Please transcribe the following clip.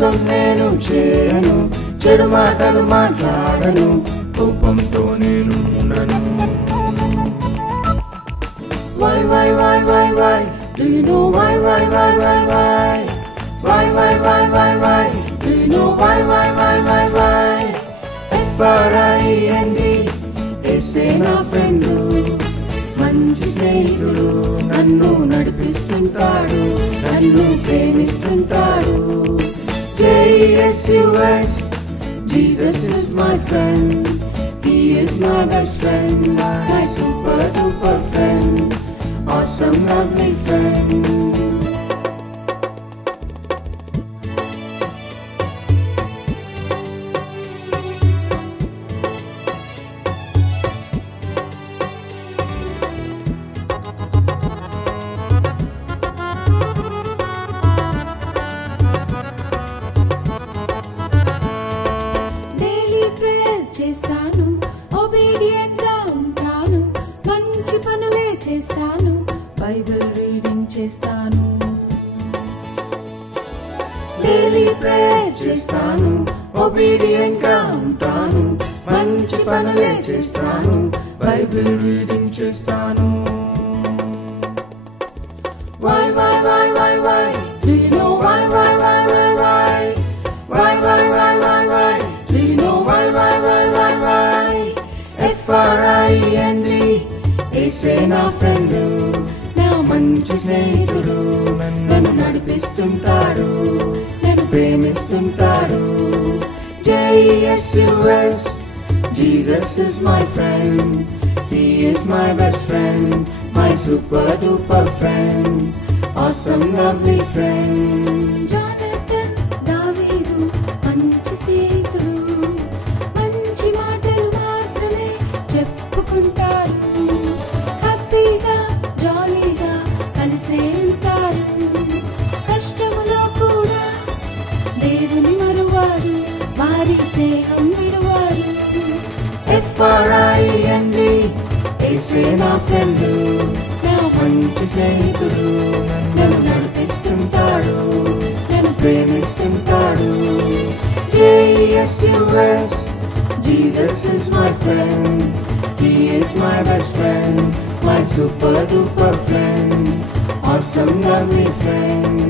మోసం నేను చేయను, చెడు మాటలు మాట్లాడను, కోపంతో నేను ఉండను. Why, why, why, why, why? Do you know why, why, why, why, why? Why, why, why, why, why? Do you know why, why, why, why, why? FRIEND, యేసే నా ఫ్రెండు, మంచి స్నేహితుడు, నన్ను నడిపిస్తుంటాడు, నన్ను ప్రేమిస్తుంటాడు. JESUS, Jesus is my friend, He is my best friend, my super duper friend, awesome lovely friend. చేస్తాను, obedient గా ఉంటాను, మంచి పనులే చేస్తాను, బైబిల్ రీడింగ్ చేస్తాను. డైలీ ప్రేయర్ చేస్తాను, ఒబీడియంట్ గా ఉంటాను, మంచి పనులే చేస్తాను, బైబిల్ రీడింగ్ చేస్తాను. Why, why, why, why, why? Do you know why, why, why, why, why? Why, why, why, why, why? Do you know why, why, why, why, why? FRIEND, యేసే నా friend, నా మంచి స్నేహితుడు, నన్ను నడిపిస్తుంటాడు, నన్ను ప్రేమిస్తుంటాడు. JESUS, Jesus is my friend, He is my best friend, my super duper friend, awesome lovely friend. Jonathan, దావీదు మంచి స్నేహితులు, మంచి మాటలు మాత్రమే చెప్పుకుంటారు, హ్యాపీగా జాలీగా కలిసే ఉంటారు, కష్టములో కూడా దేవుని మరువారు, వారి స్నేహం విడువారు. FRIEND, యేసే నా ఫ్రెండు, నా మంచి స్నేహితుడు, నన్ను నడిపిస్తుంటాడు, నన్ను ప్రేమిస్తుంటాడు. JESUS, Jesus is my friend, He is my best friend, my super duper friend, awesome lovely friend.